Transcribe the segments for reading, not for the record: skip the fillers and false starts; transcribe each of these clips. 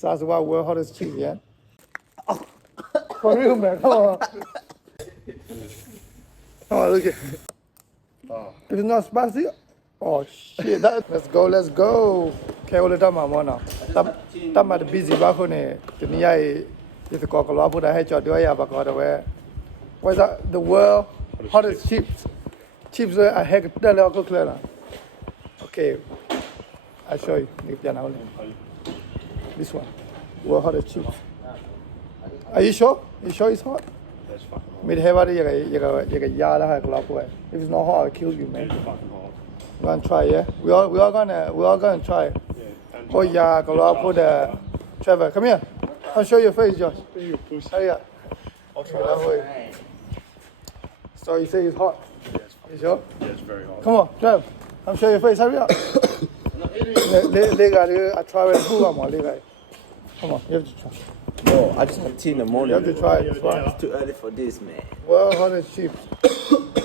Sazwa world hottest cheese, yeah? For real, man, come on. Come on, look at If it's not spicy, oh shit, let's go. Okay, all the time I'm on now. I'm at busy back on it. The near is the cockle, I put a head shot, do I have a got away? What's that? The world hottest chips. Chips are a heck of the clear. Okay, I'll show you. This one. World hottest chips. Are you sure? You sure it's hot? That's fucking hot. Mid heavy, you get yard high club away. If it's not hot, I'll kill you, man. It's fucking hot. We're gonna try, yeah? We all gonna try. Yeah. And Oh yeah, club put Trevor, come here. I'll show your face, Josh. be a pussy. Hurry up. I'll try That it. way. So you say it's hot? Yeah, it's fucking You sure? Yeah, it's very hot. Come on, Trev. I'm showing your face. Hurry up. I try with who I'm on. Come on, you have to try. Bro, I just had tea in the You morning. have to try it. It's fine. It's too early for this, man. Well, hot and cheap.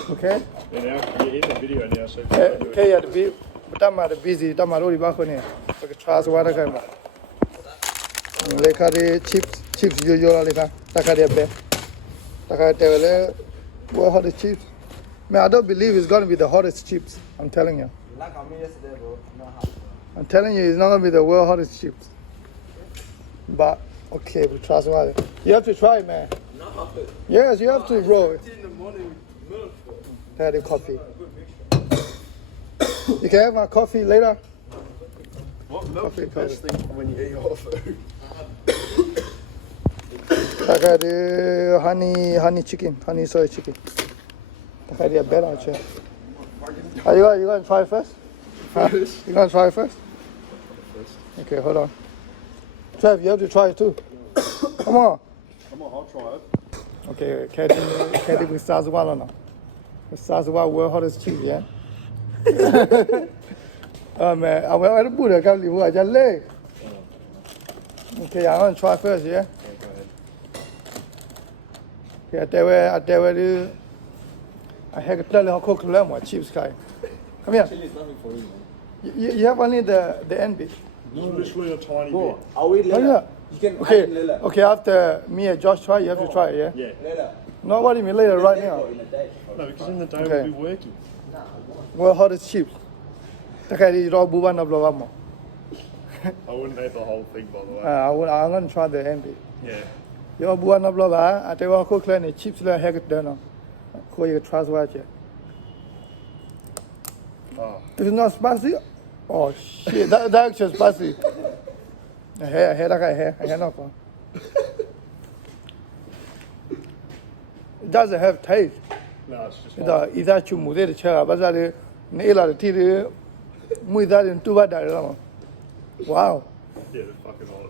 Okay? Yeah, now you're in the video now, so Okay, yeah, the beef. But I'm at the busy. I'm at already back on here. Okay, try some water. Come on. The chips, you like that. Well, hottest chips. Man, I don't believe it's gonna be the hottest chips. I'm telling you. Like I mean yesterday, bro. No hot. I'm telling you, it's not gonna be the world hottest chips. But okay, we'll try some water. You have to try it, man. No. Yes, you have to, bro. Tea in the morning with milk, bro. Had a coffee. You can have my coffee later. what milk's the Coffee, best thing when you eat your food? I got the honey chicken, honey soy chicken. I got the better actually. Are you gonna try first? Huh? You gonna try first? Okay, hold on. Trev, you have to try it too. Come on. Come on, I'll try it. Okay, Katie with Sazwa now. The Sazwa world hottest cheese, yeah? Oh man, I went to Buddha, I can't leave. I just lay. Okay, I'm gonna try first, yeah? Go ahead. Okay, I tell you, I had to tell you cook lamb or chips guy. Come here. Chili is nothing for you, man. You have only the end bit. Literally a tiny Bro, bit. I'll wait Oh later. yeah. You can Okay. add later. Okay, after me and Josh try, you have to try it, yeah? Yeah. Later. No, what do you mean later, right now? In a day. No, because in the day Okay. we'll be working. Well, hottest chips. Okay, you don't move on up more. I wouldn't eat the whole thing, by the way. I'm gonna try the end bit. Yeah. You move on up I tell you cook the chips like heck it down. Cook you try watch it. Oh, If it's not spicy, oh shit, that actually spicy. Hair, not fun. It doesn't have taste. no, it's just hot. It's actually more than a but I nail the tea. Muy that in 2 bad. Wow, Yeah, it's fucking hot.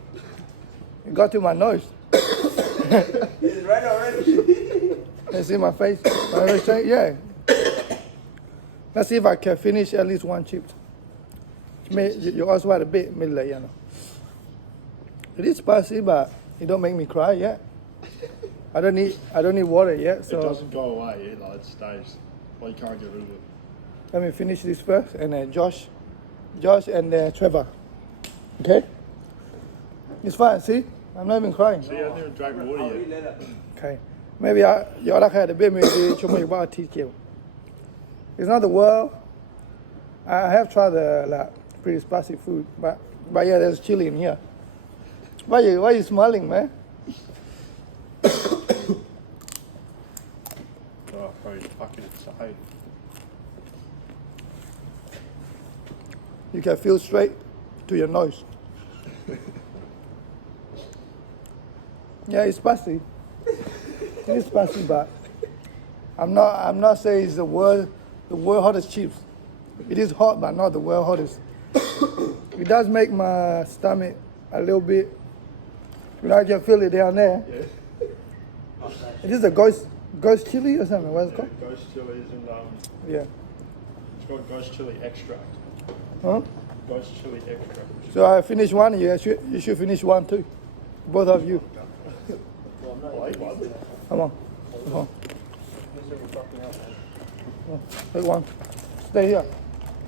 it got to my nose. It's right already. You see my face? Yeah. Let's see if I can finish at least one chip. You also had a bit middle, you know. It is spicy, but it don't make me cry yet. I don't need water yet, It so doesn't go away, it stays. Well, you can't get rid of it. let me finish this first, and then Josh and Trevor. Okay? It's fine. See, I'm not even crying. See, I didn't even drink water I'll yet. wait later. Okay. Maybe you had a bit maybe about TK. It's not the world. I have tried the pretty spicy food, but yeah, there's chili in here. Why you smiling, man? Oh, probably fucking insane. You can feel straight to your nose. Yeah, it's spicy. It is spicy, but I'm not saying it's the world hottest chips. It is hot, but not the world hottest. It does make my stomach a little bit. I can feel it down there. Yeah. It is a ghost chili or something. What's it called? Ghost chilies and Yeah. it's got ghost chili extract. Huh? Ghost chili extract. So I finished one. You should finish one too. Both of you. I'll eat one. Come on. Take one. Stay here.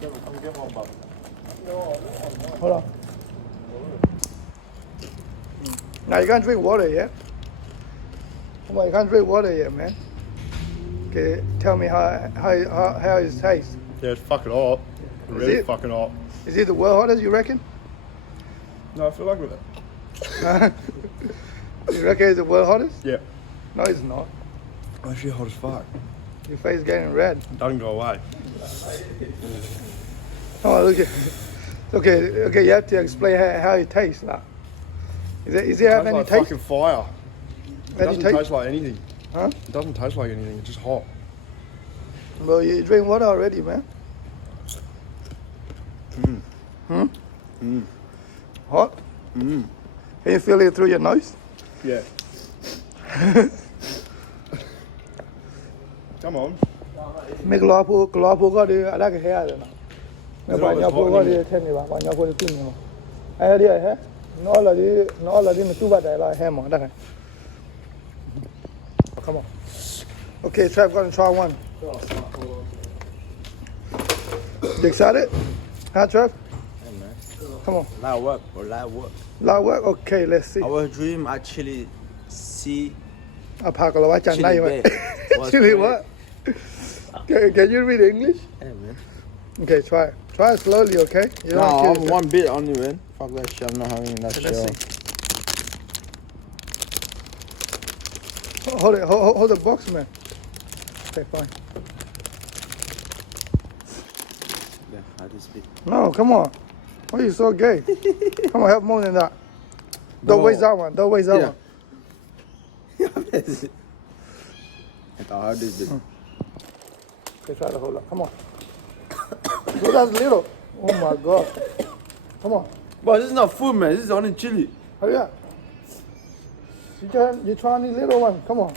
Come get one, bud. Hold on. Now you can't drink water, yeah? Come on, you can't drink water yet, man. Okay, tell me how it tastes. Yeah, it's fucking hot. Really it? fucking hot. Is it the world hottest, you reckon? No, I feel like with it. You reckon it's the world hottest? Yeah. No, it's not. Actually hot as fuck. Your face getting red. It doesn't go away. Oh, look at. Okay, you have to explain how it tastes now. Is it have Tastes any like taste? fucking fire. It Any doesn't taste like anything. Huh? It doesn't taste like anything. It's just hot. Well, you drink water already, man. Hot? Mm. Can you feel it through your nose? Yeah. Come on. မကလာဖို့ကဒီအလာကဟဲရတယ်နော်မဘာညာဖို့ကဒီထဲနေပါဘာညာဖို့ပြနေမှာအဲ့ဒီဟဲနော်လာဒီမတူပါတယ်လားဟဲမှာတက်ခိုင် Come on. Okay, Trav, gonna try one. You excited? Huh, Trav? Hey, man. Come on. Light work, bro. Light work. Loud work? Okay, let's see. Our dream actually see. အဖာကလောချန်နိုင်ဝဲ Was Chili great. what? Can you read English? Hey, man. Okay, try it. Try it slowly, okay? You No, don't I'm kill yourself. one bit only, man. Fuck that shit. I'm not having that Okay, let's shit. Hold the box, man. Okay, fine. Yeah, how do you speak? No, come on. Why are you so gay? Come on, have more than that. Don't No. waste that one. Don't waste that Yeah. one. How do you speak? Okay, try to hold up. Come on. Look, that's little. Oh my god. Come on. But this is not food, man. This is only chili. Hurry up. You try any little one. Come on.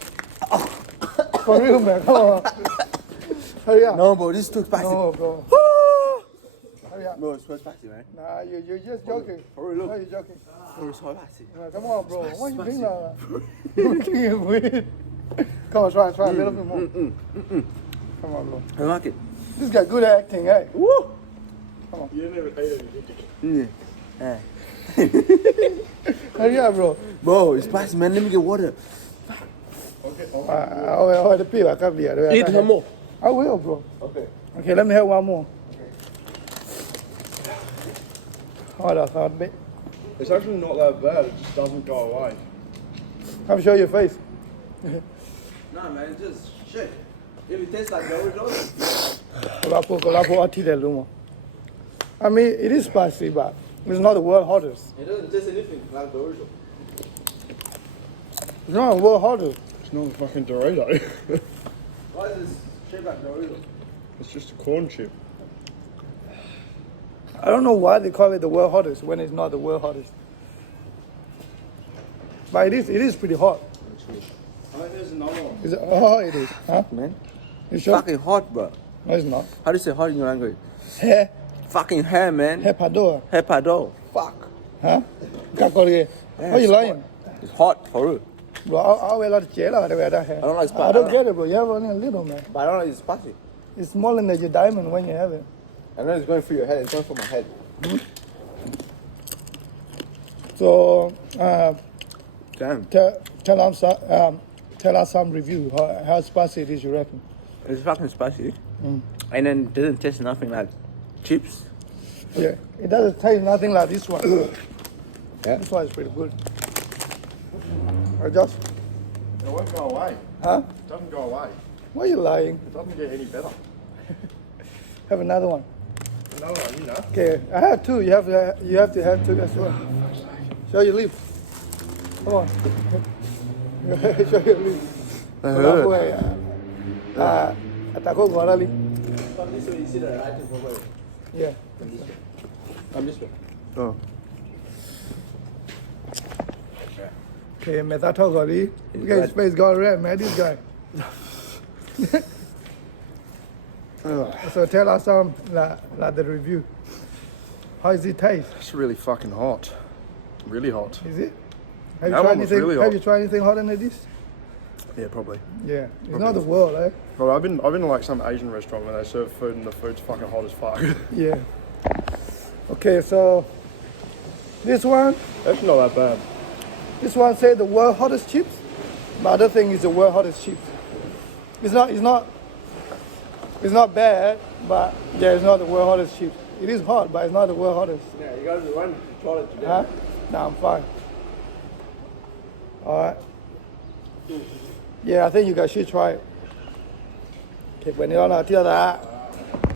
For real, man. Come on. Hurry up. No, bro. This is too spicy. No, bro. Hurry up. Bro, it's too spicy, man. Nah, you're just joking. For real, look. No, you're joking. Bro, it's so spicy. Come on, bro. Why you being like that? You're making it weird. Come on, try a little bit more. Come on, bro. I like it. This guy good at acting, eh? Woo! You didn't even eat it, did you? Yeah. Hurry up, bro. Bro, it's spicy, man. Let me get water. Okay. I'll the peel. I can't be here. Eat some more. I will, bro. Okay. Okay, let me have one more. Hold on, hold on. It's actually not that bad. It just doesn't go away. Come show your face. Nah, man. It's just shit. If it tastes like Doritos, Kolapo, ati de lumo. I mean, it is spicy, but it's not the world hottest. it doesn't taste anything like Doritos. It's not the world hottest. It's not a fucking Dorito. Why is this shaped like Doritos? It's just a corn chip. I don't know why they call it the world hottest when it's not the world hottest. But it is pretty hot. I think there's another one. Is it? Oh, it is. Huh? Man, You sure? fucking hot, bro. No, it's not. How do you say hot in your language? Hair. Fucking hair, man. Hepador. Hepado. Fuck. Huh? Kakori. Why you lying? It's hot for real. Bro, I'll wear a lot of jail out of that hair. I don't like spice. I don't get it, bro. You have only a little, man. But I don't know it's spicy. It's smaller than your diamond when you have it. I know it's going through your head. It's going for my head. So, Damn. tell us some review. How spicy it is, you reckon? It's fucking spicy. And then it doesn't taste nothing like chips. Yeah. It doesn't taste nothing like this one. Yeah. This one is pretty good. Just, It won't go away. huh? It doesn't go away. Why are you lying? It doesn't get any better. Have another one. Another one, you know. Okay, I have two. You have to have two as well. Show your lip. Come on. Show your lip. Atako gorali. From this way, you see the writing for where? Yeah. From this way. Oh. Okay, metato gori. Look at his face got red, man. This guy. So tell us some like the review. How does it taste? It's really fucking hot. Really hot. Is it? Have you That tried one was anything? really Have hot. you tried anything hotter than this? Yeah, probably. Yeah. It's not the world, eh? Well, I've been to like some Asian restaurant where they serve food and the food's fucking hot as fuck. Yeah. Okay, so this one, That's not that bad. This one say the world hottest chips. The other thing is the world hottest chips. It's not bad, but yeah, it's not the world hottest chips. It is hot, but it's not the world hottest. Yeah, you gotta be one to try it today. Huh? Nah, I'm fine. All right. Yeah, I think you guys should try it. Okay, when you're on a